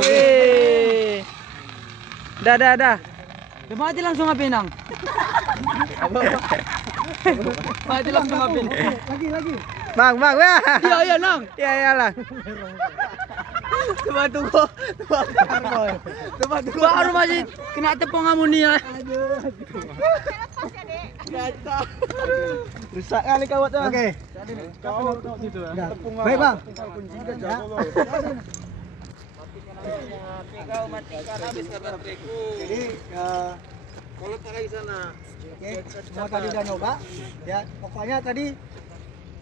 Wih. Dah. Udah mati langsung api nang. Mati langsung api. Lagi. Bang, wah. Iya nang. Iya lah. Tunggu. Baru masih kena tepung amonia. Rusak kali kawat tuh. Oke. Baik bang. Jadi kalau tak di sana. Oke, semua tadi udah nyoba. Ya, pokoknya tadi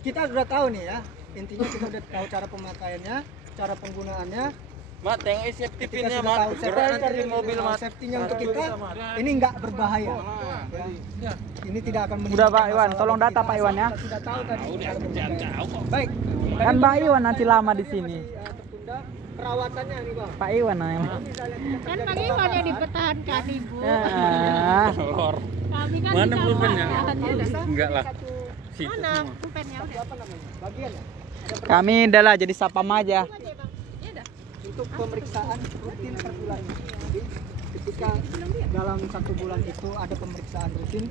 kita sudah tahu nih ya. Intinya kita udah tahu cara pemakaiannya, cara penggunaannya. Mat, tengok safety pinnya, Mat. Mat. Berat nanti mobil, Mat. Safety-nya untuk kita ini nggak berbahaya. Ya. Ini tidak akan Udah Pak Iwan, tolong data Pak Iwan ya. Sudah tahu tadi. Baik. Kan Pak Iwan nanti lama di sini. Tertunda perawatannya nih, Bang. Pak Iwan namanya. Kan Pak Iwan yang dipertahankan Ibu. Ah. Kami kan Mana bisa pulpennya? mempertahankan. Enggak lah. Situ Mana semua. pulpennya? Apa namanya? Bagian ya? Kami adalah jadi sapam aja. Untuk pemeriksaan rutin per bulan. Jadi ketika dalam 1 bulan itu ada pemeriksaan rutin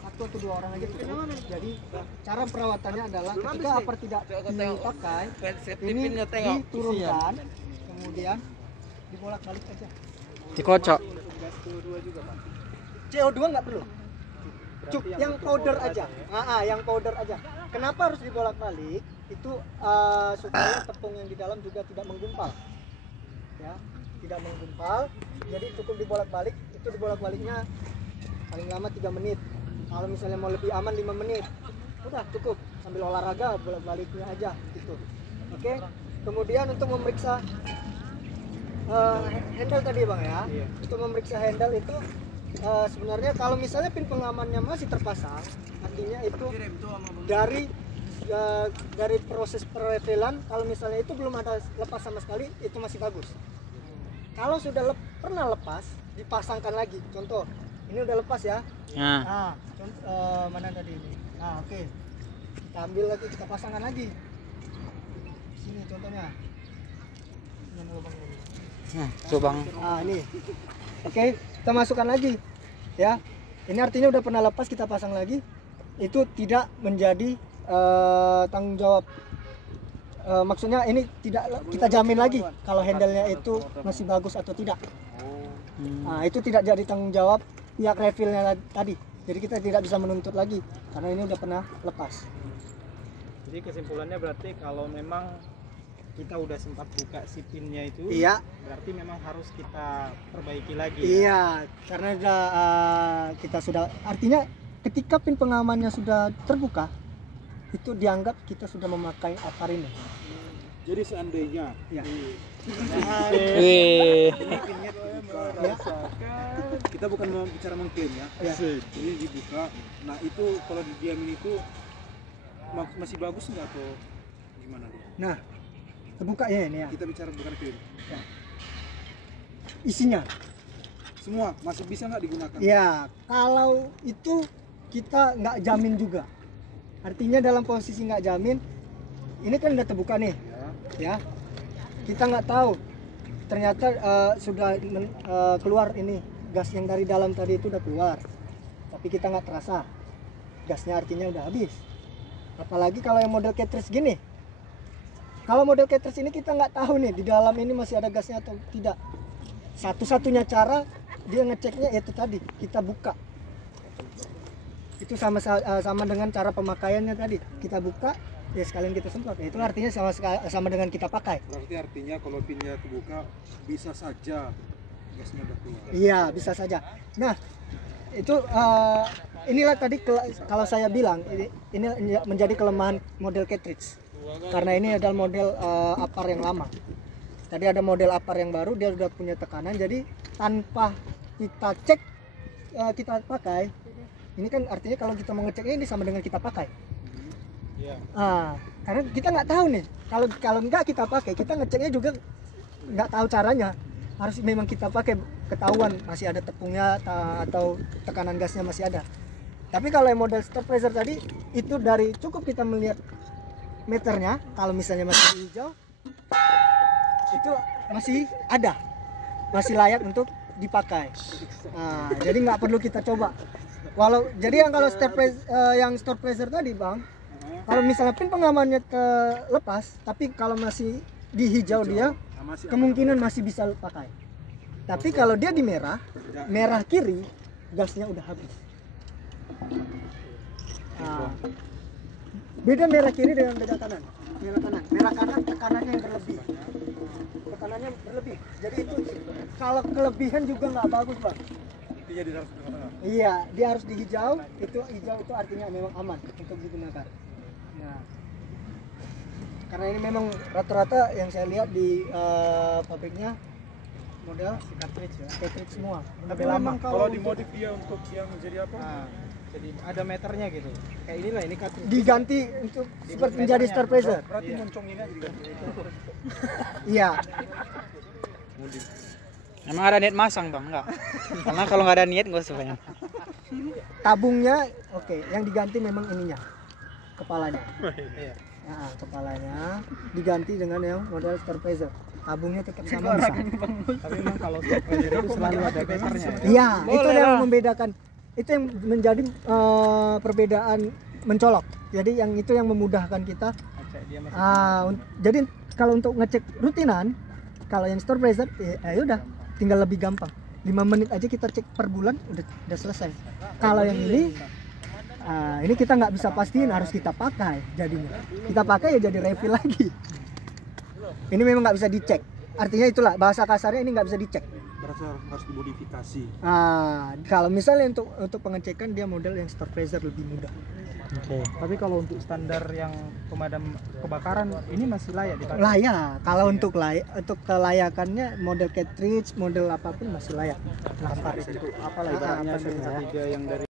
1 atau 2 orang aja cukup. Jadi cara perawatannya adalah ketika upper tidak dipakai, Safety ini pinnya tengok. diturunkan, kemudian dibolak-balik aja. Dikocok. CO2 nggak perlu. Cukup yang powder aja. Yang powder aja. Kenapa harus dibolak-balik? Itu supaya tepung yang di dalam juga tidak menggumpal. Ya, tidak menggumpal. Jadi cukup dibolak-balik. Itu dibolak-baliknya paling lama 3 menit. Kalau misalnya mau lebih aman 5 menit. Udah cukup, sambil olahraga bolak-baliknya aja gitu. Oke. Kemudian untuk memeriksa handle tadi Bang ya. Untuk memeriksa handle itu sebenarnya kalau misalnya pin pengamannya masih terpasang, artinya itu dari proses perefilan, kalau misalnya itu belum ada lepas sama sekali, itu masih bagus. Kalau sudah pernah lepas, dipasangkan lagi. Contoh, ini udah lepas ya. Nah, Mana tadi ini? Nah, oke. Kita ambil lagi, kita pasangkan lagi. Sini contohnya. Ini lubang ini. tuh Bang. Ini. Oke, kita masukkan lagi. Ya. Ini artinya udah pernah lepas, kita pasang lagi. Itu tidak menjadi tanggung jawab. Maksudnya ini tidak kita jamin lagi kalau handle-nya itu masih bagus atau tidak. Nah, itu tidak jadi tanggung jawab pihak refillnya tadi. Jadi kita tidak bisa menuntut lagi karena ini udah pernah lepas. Jadi kesimpulannya berarti kalau memang kita udah sempat buka si pinnya itu, Iya. berarti memang harus kita perbaiki lagi. Iya, karena kita sudah, artinya ketika pin pengamannya sudah terbuka, itu dianggap kita sudah memakai APAR ini. Jadi seandainya Ya. Wih. Ya. kita bukan mau bicara mengklaim ya, Ya. jadi dibuka. Nah itu kalau didiamin itu masih bagus nggak atau gimana? Nah, terbuka ya ini ya. Kita bicara bukan klaim. Isinya. Semua masih bisa nggak digunakan? Ya, kalau itu kita nggak jamin juga. Artinya dalam posisi nggak jamin, ini kan udah terbuka nih, ya. Kita nggak tahu, ternyata sudah keluar ini gas yang dari dalam tadi itu udah keluar, tapi kita nggak terasa gasnya, artinya udah habis. Apalagi kalau yang model cartridge gini, kalau model cartridge ini kita nggak tahu nih di dalam ini masih ada gasnya atau tidak. Satu-satunya cara dia ngeceknya itu tadi, kita buka. Itu sama dengan cara pemakaiannya tadi, kita buka ya sekalian kita semprot. Itu artinya sama dengan kita pakai. Berarti artinya kalau pinnya terbuka bisa saja gasnya udah keluar. Iya, bisa saja. Nah, itu inilah tadi kalau saya bilang ini menjadi kelemahan model cartridge. Karena ini adalah model APAR yang lama. Tadi ada model APAR yang baru, dia sudah punya tekanan, jadi tanpa kita cek kita pakai, ini kan artinya kalau kita mau ngeceknya ini sama dengan kita pakai. Karena kita nggak tahu nih, kalau nggak kita pakai, kita ngeceknya juga nggak tahu caranya. Harus memang kita pakai, ketahuan masih ada tepungnya atau tekanan gasnya masih ada. Tapi kalau yang model stop pressure tadi, itu dari cukup kita melihat meternya, kalau misalnya masih hijau, itu masih ada, masih layak untuk dipakai. Nah, jadi nggak perlu kita coba. Jadi yang kalau yang store pressure tadi bang, kalau misalnya pin pengamannya lepas, tapi kalau masih di hijau dia, kemungkinan masih bisa pakai. Tapi kalau dia di merah kiri, gasnya udah habis. Nah, beda merah kiri dengan beda kanan. Merah kanan tekanannya yang berlebih. Tekanannya berlebih. Jadi itu kalau kelebihan juga nggak bagus bang. Iya, dia harus di hijau. Itu hijau itu artinya memang aman untuk digunakan. Nah, karena ini memang rata-rata yang saya lihat di pabriknya model cartridge semua. Tapi Lama. memang Kalau dimodif dia untuk yang jadi apa? Nah, jadi ada meternya gitu. Kayak inilah ini cartridge. Diganti untuk seperti menjadi star pressure. Berarti moncong ini aja diganti. Iya. Emang ada niat masang bang? Enggak. Karena kalau nggak ada niat nggak usah banyak. Tabungnya oke, yang diganti memang ininya. Kepalanya. Iya. Nah, kepalanya diganti dengan yang model star pressure. Tabungnya tetap sama bisa. Tapi memang kalau stop pressure itu selalu ada meternya. Iya, itu Boleh yang lah. membedakan. Itu yang menjadi perbedaan mencolok. Jadi yang itu yang memudahkan kita. Cek dia masih Jadi kalau untuk ngecek rutinan, kalau yang store pressure ya udah tinggal lebih gampang. 5 menit aja kita cek per bulan udah selesai. Kalau yang ini kita nggak bisa pastiin harus kita pakai jadinya. Kita pakai ya jadi refill lagi. Ini memang nggak bisa dicek. Artinya itulah bahasa kasarnya ini nggak bisa dicek. Berarti harus dimodifikasi. Kalau misalnya untuk pengecekan dia model yang store pressure lebih mudah. Oke. Tapi kalau untuk standar yang pemadam kebakaran ini masih layak dipakai. Layak. Kalau untuk kelayakannya model cartridge, model apapun masih layak. Untuk apalah ibaratnya apa saja. yang dari